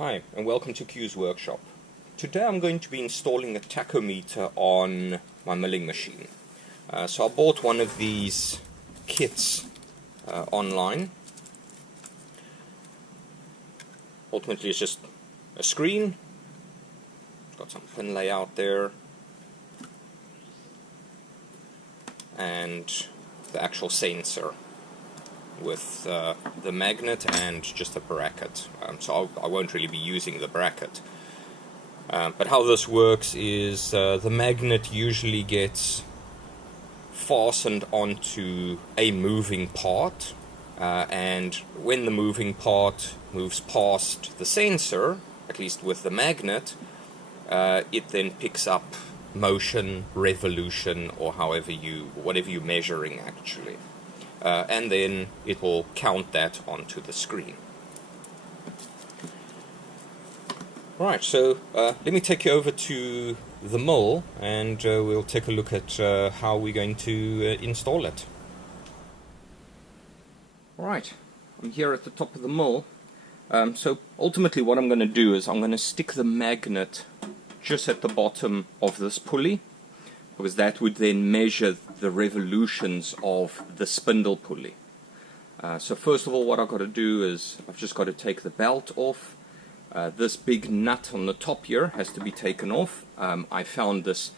Hi, and welcome to Q's workshop. Today I'm going to be installing a tachometer on my milling machine. So I bought one of these kits online. Ultimately it's just a screen. It's got some pin layout there. And the actual sensor with the magnet and just a bracket. So I won't really be using the bracket. But how this works is the magnet usually gets fastened onto a moving part, and when the moving part moves past the sensor, at least with the magnet, it then picks up motion, revolution, or whatever you're measuring actually. And then it will count that onto the screen. Right, so let me take you over to the mill and we'll take a look at how we're going to install it. Right, I'm here at the top of the mill. So ultimately what I'm going to do is I'm going to stick the magnet just at the bottom of this pulley, because that would then measure the revolutions of the spindle pulley. So first of all, what I've got to do is I've just got to take the belt off. This big nut on the top here has to be taken off. I found this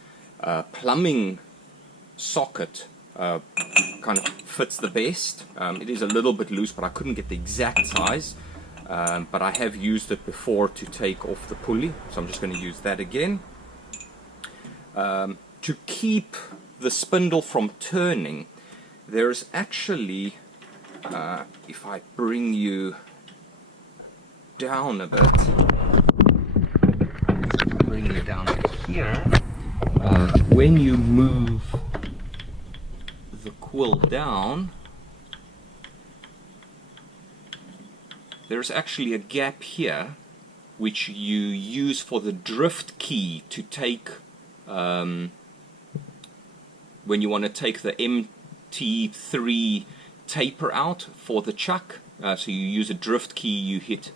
plumbing socket kind of fits the best. It is a little bit loose, but I couldn't get the exact size. But I have used it before to take off the pulley, so I'm just going to use that again. To keep the spindle from turning, there's actually, if I bring you down a bit, bring you down here, when you move the quill down, there's actually a gap here which you use for the drift key to take when you want to take the MT3 taper out for the chuck. So you use a drift key, you hit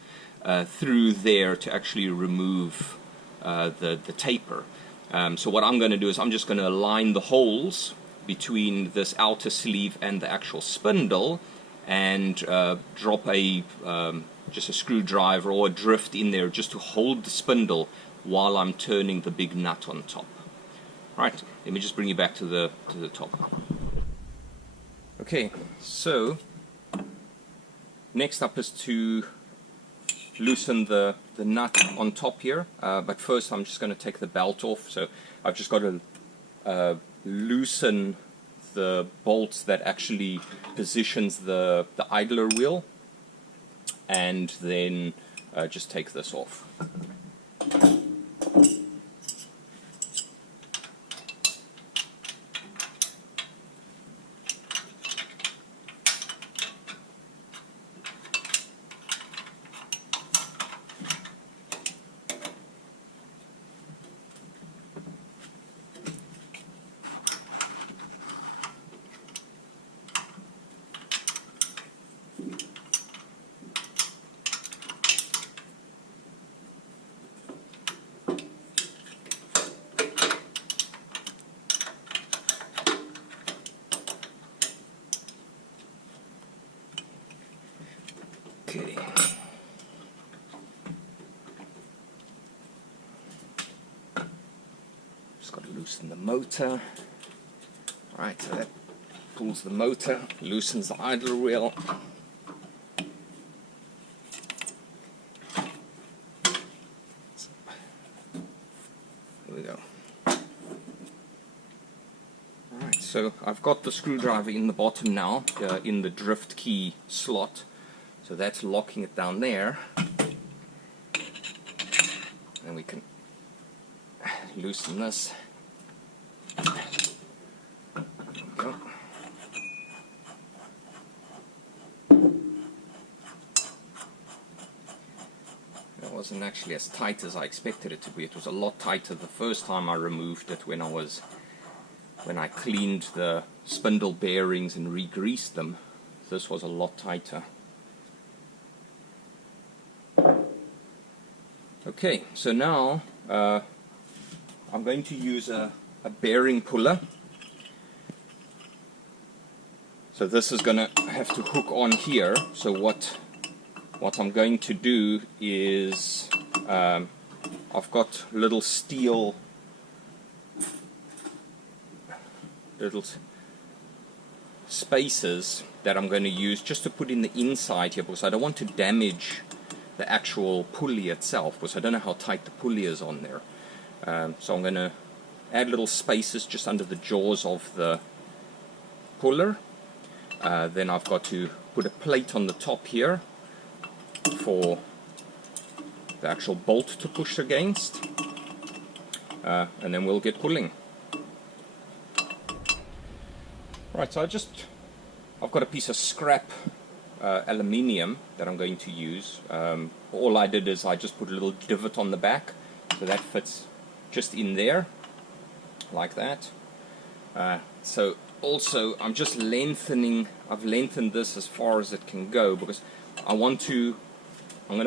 through there to actually remove the taper. So what I'm going to do is I'm just going to align the holes between this outer sleeve and the actual spindle and drop just a screwdriver or a drift in there just to hold the spindle while I'm turning the big nut on top. Right, let me just bring you back to the top. Okay, so next up is to loosen the nut on top here, but first I'm just going to take the belt off. So I've just got to loosen the bolts that actually positions the idler wheel, and then just take this off. Okay. Just got to loosen the motor. Right, so that pulls the motor, loosens the idler wheel. There we go. Alright, so I've got the screwdriver in the bottom now, in the drift key slot. So that's locking it down there, and we can loosen this. There we go. It wasn't actually as tight as I expected it to be. It was a lot tighter the first time I removed it when I cleaned the spindle bearings and re-greased them. This was a lot tighter. Okay, so now I'm going to use a bearing puller. So this is going to have to hook on here. So what I'm going to do is I've got little steel spacers that I'm going to use just to put in the inside here, because I don't want to damage the actual pulley itself, because I don't know how tight the pulley is on there. So I'm going to add little spaces just under the jaws of the puller. Then I've got to put a plate on the top here for the actual bolt to push against, and then we'll get pulling. Right, so I've got a piece of scrap aluminium that I'm going to use. All I did is I just put a little divot on the back, so that fits just in there, like that. So also I'm just I've lengthened this as far as it can go, because I'm going to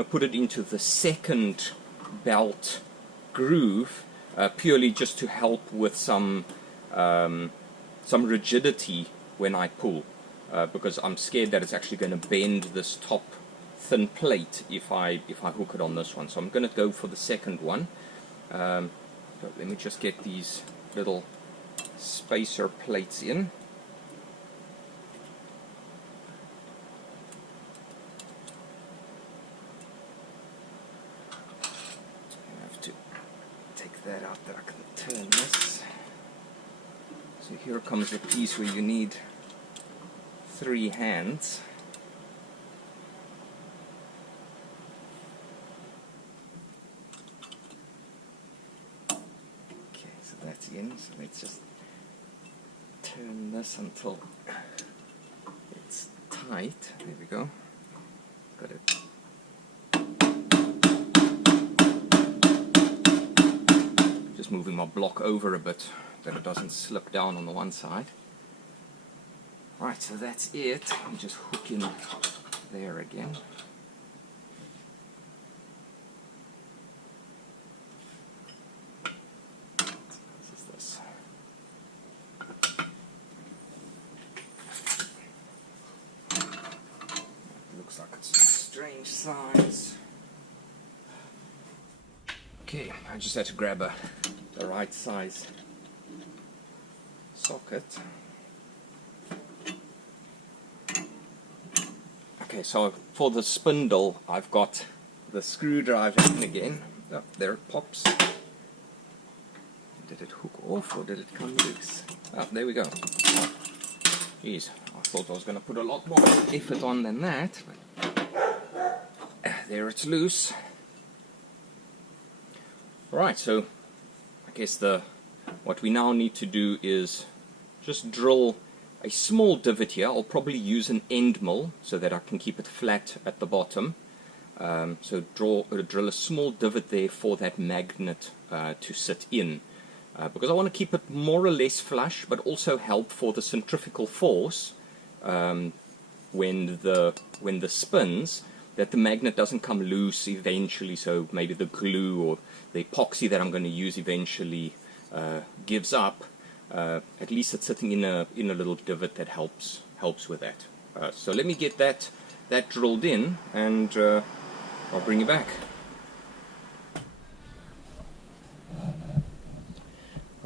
put it into the second belt groove, purely just to help with some rigidity when I pull, because I'm scared that it's actually going to bend this top thin plate if I hook it on this one. So I'm going to go for the second one. So let me just get these little spacer plates in. I have to take that out that I can turn this. So here comes the piece where you need 3 hands. Okay, so that's in. So let's just turn this until it's tight. There we go. Got it. Just moving my block over a bit, that it doesn't slip down on the one side. Right, so that's it. Let me just hook in there again. This is this. It looks like it's a strange size. Okay, I just had to grab the right size socket. Okay, so for the spindle, I've got the screwdriver in again. Oh, there it pops. Did it hook off or did it come loose? Oh, there we go. Oh, geez, I thought I was going to put a lot more effort on than that. But there it's loose. Right, so I guess what we now need to do is just drill a small divot here. I'll probably use an end mill so that I can keep it flat at the bottom. So drill a small divot there for that magnet to sit in, because I want to keep it more or less flush, but also help for the centrifugal force when the spins, that the magnet doesn't come loose eventually. So maybe the glue or the epoxy that I'm going to use eventually gives up. At least it's sitting in a little divot that helps with that. So let me get that drilled in, and I'll bring you back.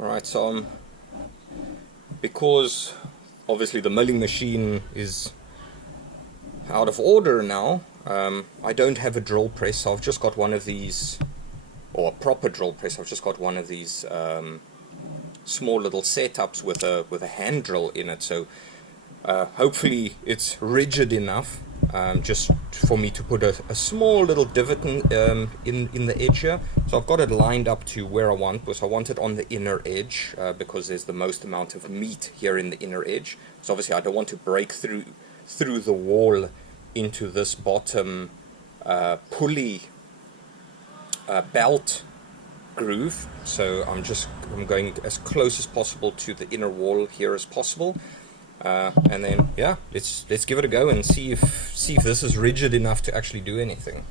Alright, so because obviously the milling machine is out of order now, I don't have a drill press, so I've just got one of these, or a proper drill press. I've just got one of these small little setups with a hand drill in it, so hopefully it's rigid enough just for me to put a small little divot in the edge here. So I've got it lined up to where I want, because I want it on the inner edge, because there's the most amount of meat here in the inner edge. So obviously I don't want to break through the wall into this bottom pulley belt groove. So I'm going as close as possible to the inner wall here as possible, and then yeah, let's give it a go and see if this is rigid enough to actually do anything.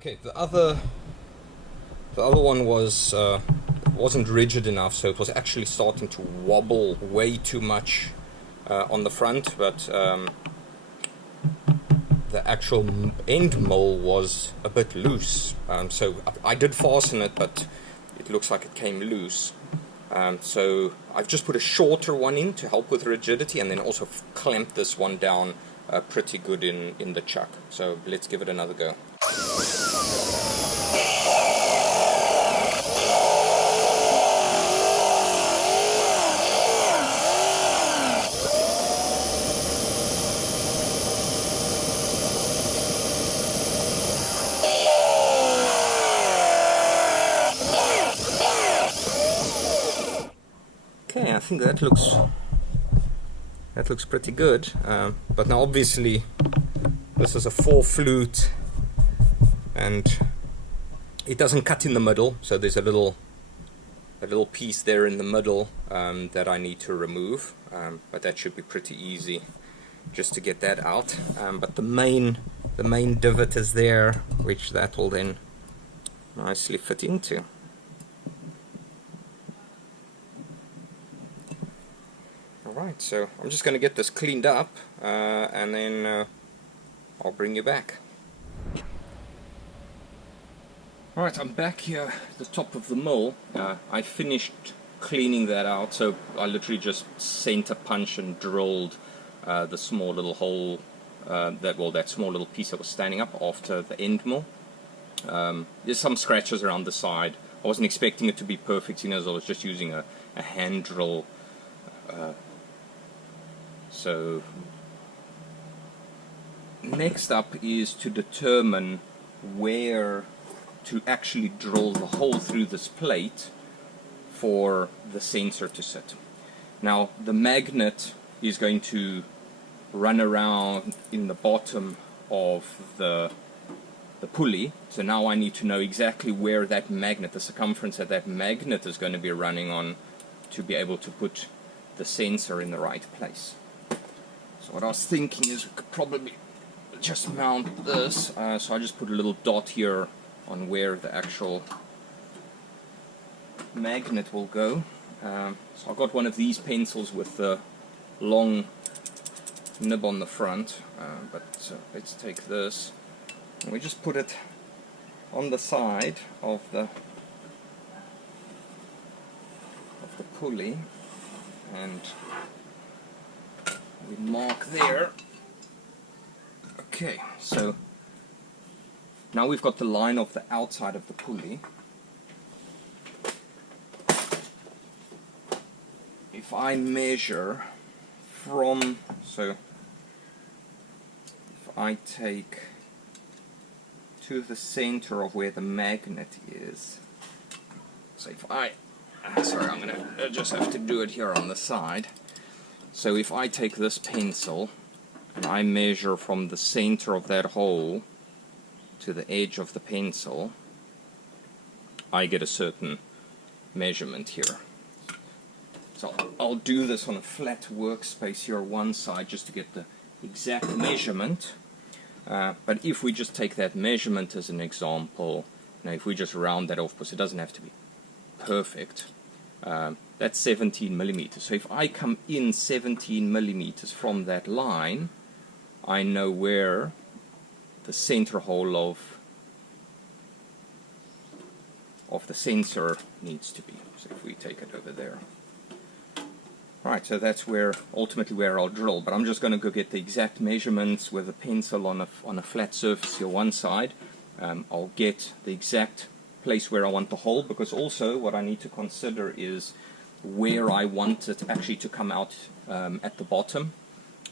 Okay, the other one was wasn't rigid enough, so it was actually starting to wobble way too much on the front, but the actual end mole was a bit loose, so I did fasten it, but it looks like it came loose. So I've just put a shorter one in to help with rigidity, and then also clamped this one down pretty good in the chuck. So let's give it another go. Okay, I think that looks pretty good, but now obviously this is a 4-flute and it doesn't cut in the middle, so there's a little piece there in the middle that I need to remove, but that should be pretty easy just to get that out. But the main divot is there, which that will then nicely fit into. Alright, so I'm just going to get this cleaned up and then I'll bring you back. Alright, I'm back here at the top of the mill. I finished cleaning that out, so I literally just center punch and drilled the small little hole, that small little piece that was standing up after the end mill. There's some scratches around the side. I wasn't expecting it to be perfect, as I was just using a hand drill. So next up is to determine where to actually drill the hole through this plate for the sensor to sit. Now the magnet is going to run around in the bottom of the pulley, so now I need to know exactly where that magnet, the circumference that that magnet is going to be running on, to be able to put the sensor in the right place. So what I was thinking is we could probably just mount this, so I just put a little dot here on where the actual magnet will go. So I've got one of these pencils with the long nib on the front, but let's take this and we just put it on the side of the pulley, and we mark there. Okay, so now we've got the line of the outside of the pulley. If I measure from, so if I take to the center of where the magnet is, so if I, sorry, I'm going to just have to do it here on the side. So if I take this pencil and I measure from the center of that hole to the edge of the pencil, I get a certain measurement here. So I'll do this on a flat workspace here on one side just to get the exact measurement. But if we just take that measurement as an example, now if we just round that off, because it doesn't have to be perfect, that's 17 millimeters. So if I come in 17 millimeters from that line, I know where the center hole of the sensor needs to be. So if we take it over there. Right, so that's where ultimately where I'll drill, but I'm just going to go get the exact measurements with a pencil on a flat surface here one side. I'll get the exact place where I want the hole, because also what I need to consider is where I want it actually to come out at the bottom.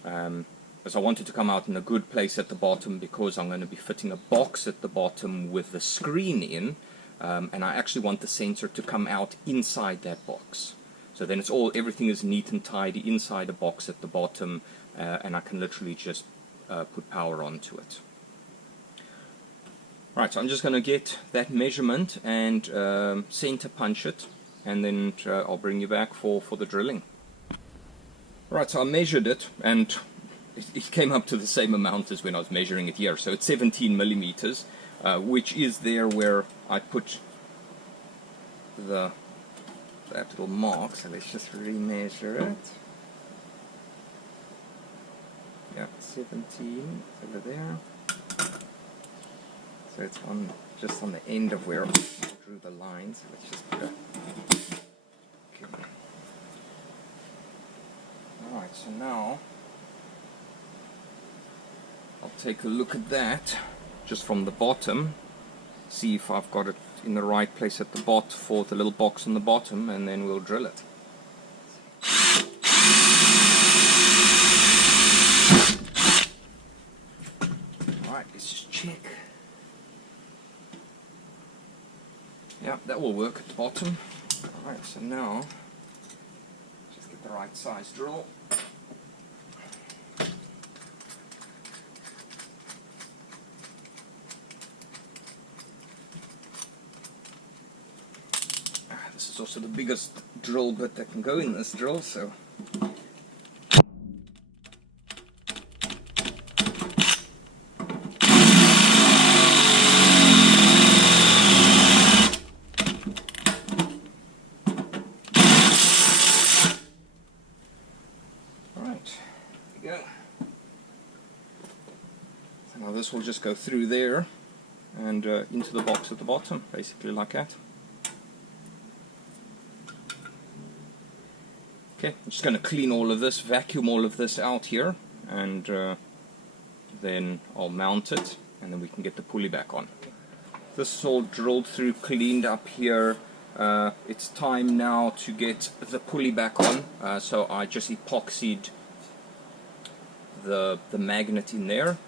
Because I want it to come out in a good place at the bottom, because I'm going to be fitting a box at the bottom with the screen in, and I actually want the sensor to come out inside that box. So then everything is neat and tidy inside a box at the bottom, and I can literally just put power onto it. Right, so I'm just going to get that measurement and center punch it, and then I'll bring you back for the drilling. Right, so I measured it, and it came up to the same amount as when I was measuring it here. So it's 17 millimeters, which is there where I put that little mark. So let's just remeasure it. Yeah, 17 over there. So it's just on the end of where I drew the line. So let's just put a. Okay. All right. So now I'll take a look at that just from the bottom. See if I've got it in the right place at the bottom for the little box on the bottom, and then we'll drill it. Alright, let's just check. Yeah, that will work at the bottom. Alright, so now just get the right size drill. This is also the biggest drill bit that can go in this drill, so alright, there we go. So now this will just go through there and into the box at the bottom, basically like that. Okay, I'm just going to clean all of this, vacuum all of this out here, and then I'll mount it, and then we can get the pulley back on. This is all drilled through, cleaned up here. It's time now to get the pulley back on, so I just epoxied the magnet in there.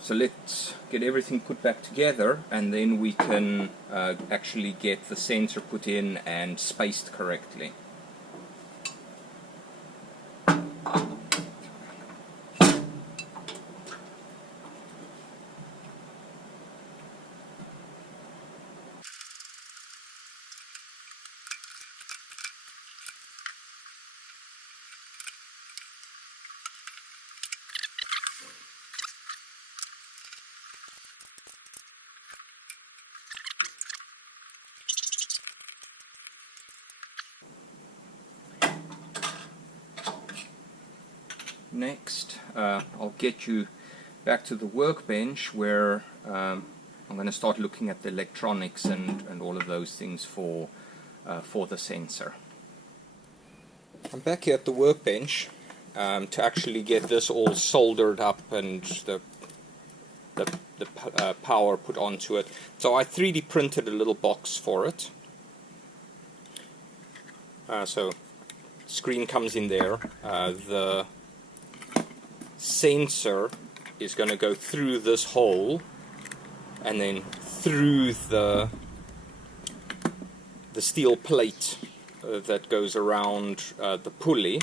So let's get everything put back together, and then we can actually get the sensor put in and spaced correctly. Next, I'll get you back to the workbench where I'm going to start looking at the electronics and all of those things for the sensor. I'm back here at the workbench to actually get this all soldered up and the power put onto it. So I 3D printed a little box for it. So screen comes in there. The sensor is going to go through this hole and then through the steel plate that goes around the pulley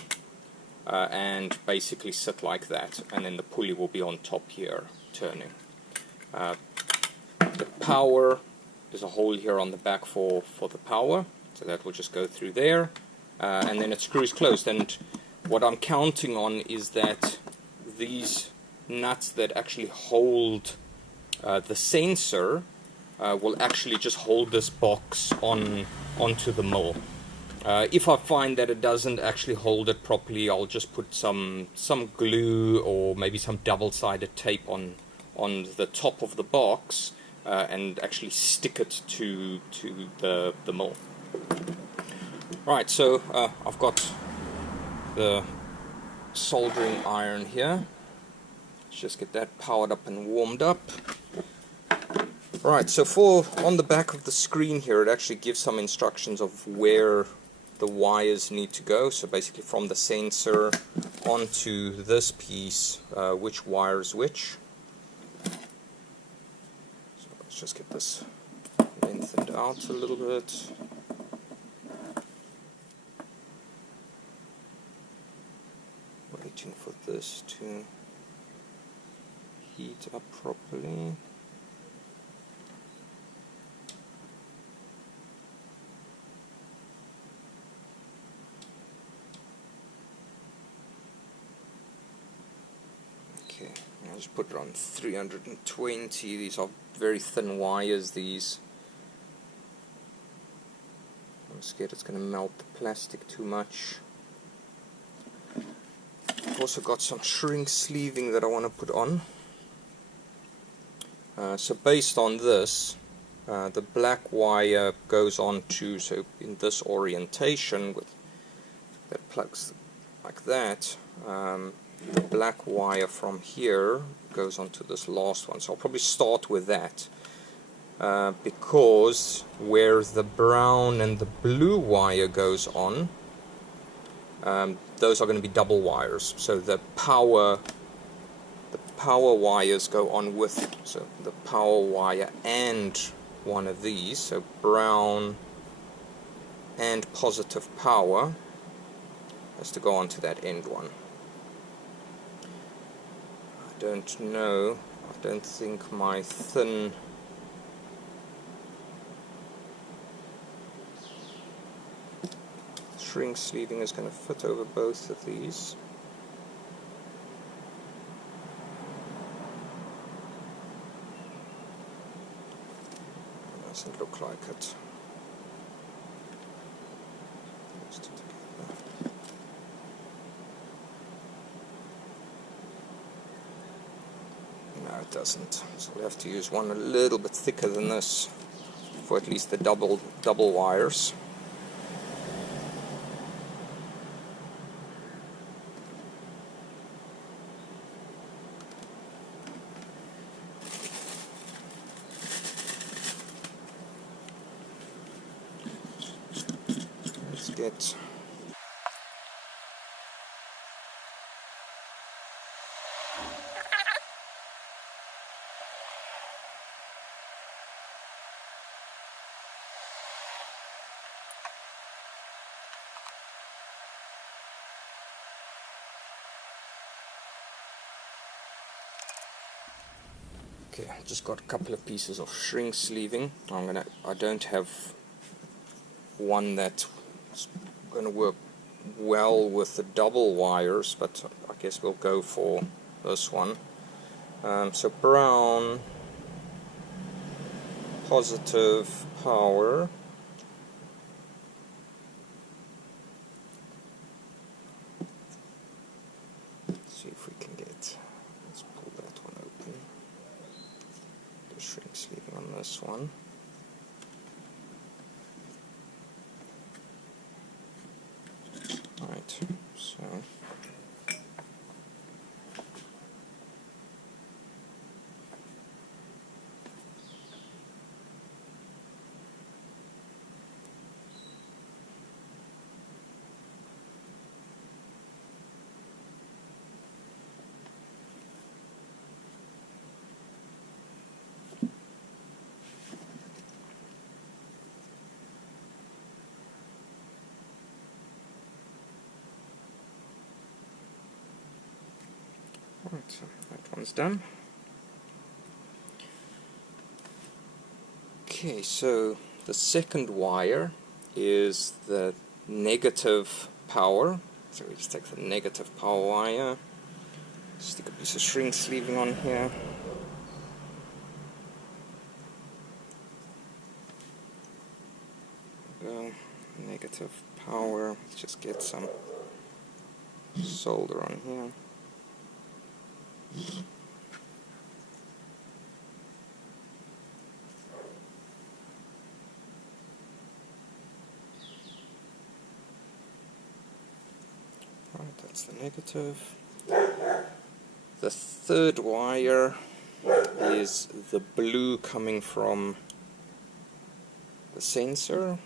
and basically sit like that, and then the pulley will be on top here turning. The power, there's a hole here on the back for the power, so that will just go through there, and then it screws closed. And what I'm counting on is that these nuts that actually hold the sensor will actually just hold this box onto the mill. If I find that it doesn't actually hold it properly, I'll just put some glue or maybe some double-sided tape on the top of the box and actually stick it to the mill. Right, so I've got the soldering iron here. Let's just get that powered up and warmed up. Right, so on the back of the screen here, it actually gives some instructions of where the wires need to go. So basically from the sensor onto this piece, which wire is which. So let's just get this lengthened out a little bit. Waiting for this to heat up properly. I'll just put it on 320. These are very thin wires, these. I'm scared it's going to melt the plastic too much. I've also got some shrink sleeving that I want to put on. So based on this, the black wire goes on to, so in this orientation, with that plugs like that, the black wire from here goes onto this last one. So I'll probably start with that, because where the brown and the blue wire goes on, those are going to be double wires. So the power wires go on with it. So the power wire and one of these, so brown and positive power, has to go on to that end one. I don't know, I don't think my thin shrink sleeving is going to fit over both of these. It doesn't look like it. No, it doesn't. So we have to use one a little bit thicker than this for at least the double wires. Let's get okay, I just got a couple of pieces of shrink sleeving. I don't have one that's going to work well with the double wires, but I guess we'll go for this one. So brown, positive power. Let's see if we can get, let's pull that one open. The shrink sleeving on this one. Right, so right, so that one's done. Okay, so the second wire is the negative power. So we just take the negative power wire, stick a piece of shrink sleeving on here. Go, negative power, let's just get some solder on here. Right, that's the negative. The third wire is the blue coming from the sensor.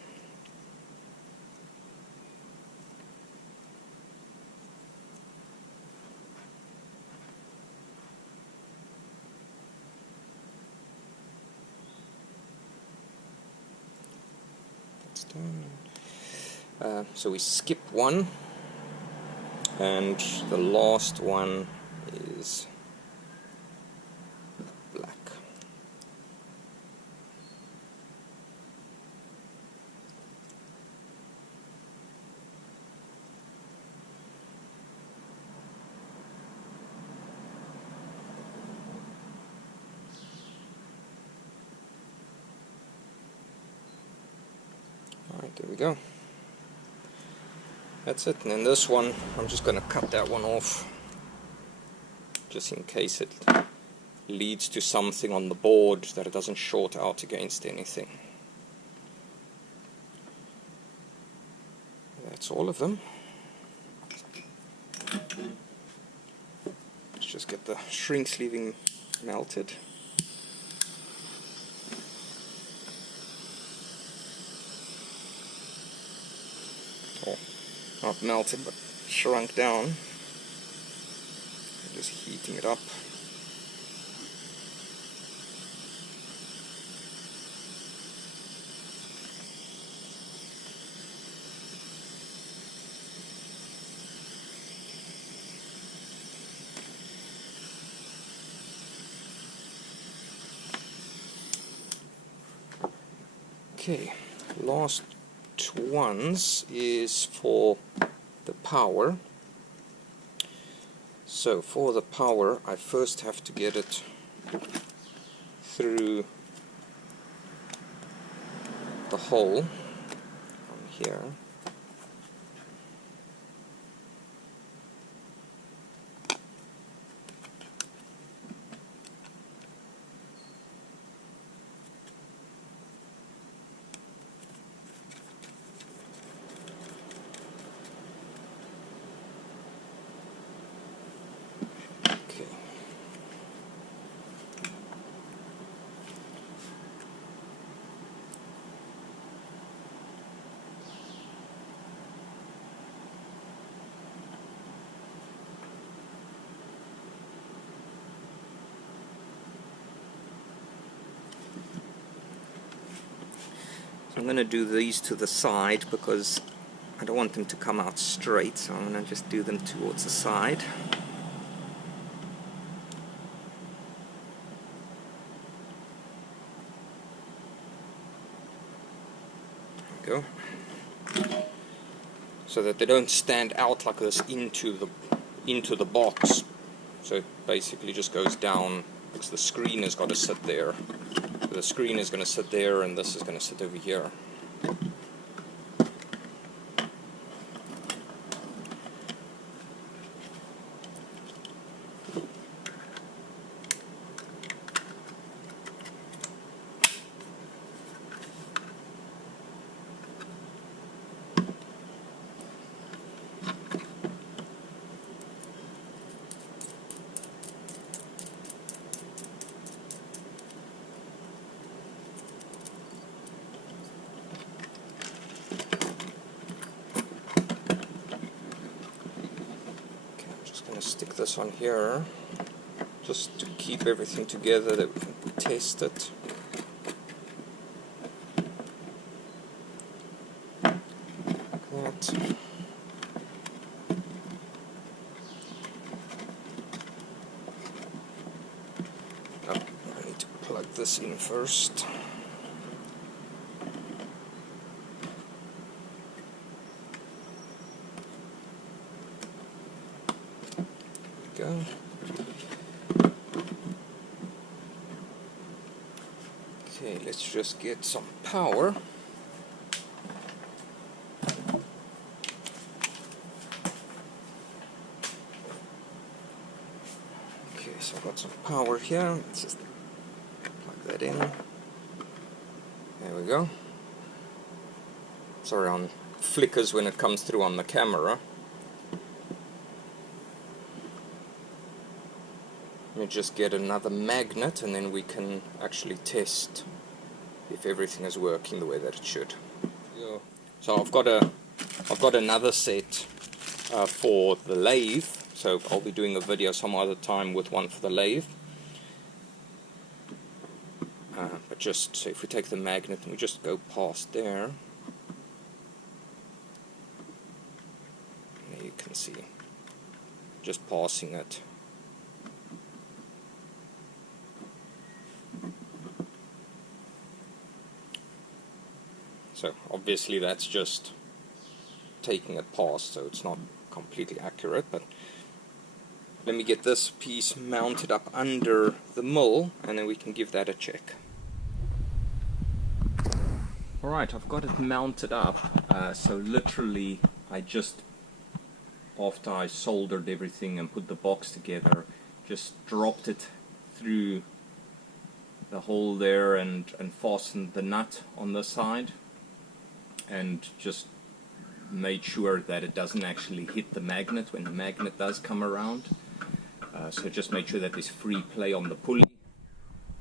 That's done. So we skip one, and the last one is black. There we go. That's it. And then this one, I'm just going to cut that one off, just in case it leads to something on the board that it doesn't short out against anything. That's all of them. Let's just get the shrink sleeving melted. Oh, not melted, but shrunk down. Just heating it up. Okay, last ones is for the power. So for the power, I first have to get it through the hole on here. I'm going to do these to the side because I don't want them to come out straight, so I'm going to just do them towards the side. There we go. So that they don't stand out like this into the box. So it basically just goes down, because the screen has got to sit there. The screen is going to sit there, and this is going to sit over here. Stick this on here just to keep everything together, that we can test it. Like that. Oh, I need to plug this in first. Go. Okay, let's just get some power. Okay, so I've got some power here. Let's just plug that in. There we go. Sorry, on flickers when it comes through on the camera. Let me just get another magnet, and then we can actually test if everything is working the way that it should. So I've got another set for the lathe. So I'll be doing a video some other time with one for the lathe. But just so if we take the magnet and we just go past there, there you can see, just passing it. So obviously that's just taking it past, so it's not completely accurate, but let me get this piece mounted up under the mill and then we can give that a check. Alright, I've got it mounted up, so literally I just, after I soldered everything and put the box together, just dropped it through the hole there and fastened the nut on the side, and just made sure that it doesn't actually hit the magnet when the magnet does come around. So just made sure that there's free play on the pulley,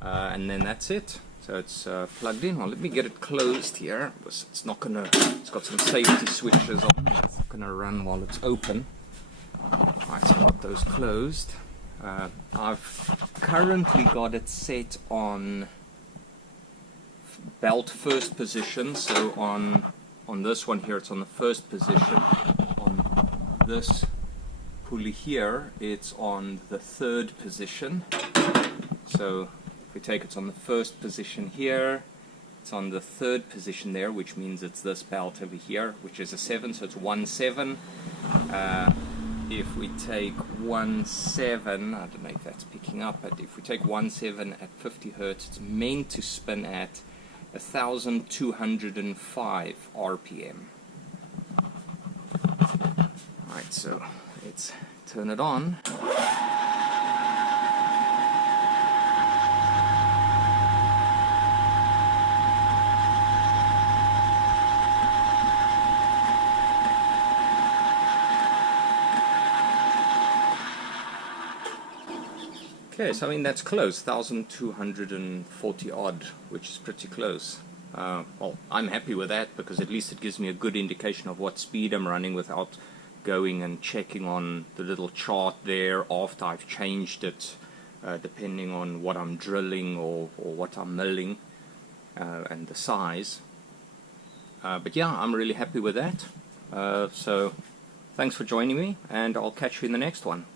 and then that's it. So it's plugged in. Well, let me get it closed here, because it's not gonna, it's got some safety switches on. It's not gonna run while it's open. Alright, so I've got those closed. I've currently got it set on belt first position, so on this one here it's on the first position. On this pulley here it's on the third position. So if we take it on the first position here, it's on the third position there, which means it's this belt over here, which is a 7, so it's 1/7. If we take 1/7, I don't know if that's picking up, but if we take 1/7 at 50 Hertz, it's meant to spin at 1205 RPM. Alright, so let's turn it on. Okay, so I mean that's close, 1240 odd, which is pretty close. Well, I'm happy with that, because at least it gives me a good indication of what speed I'm running without going and checking on the little chart there after I've changed it, depending on what I'm drilling or what I'm milling, and the size. But yeah, I'm really happy with that. So thanks for joining me, and I'll catch you in the next one.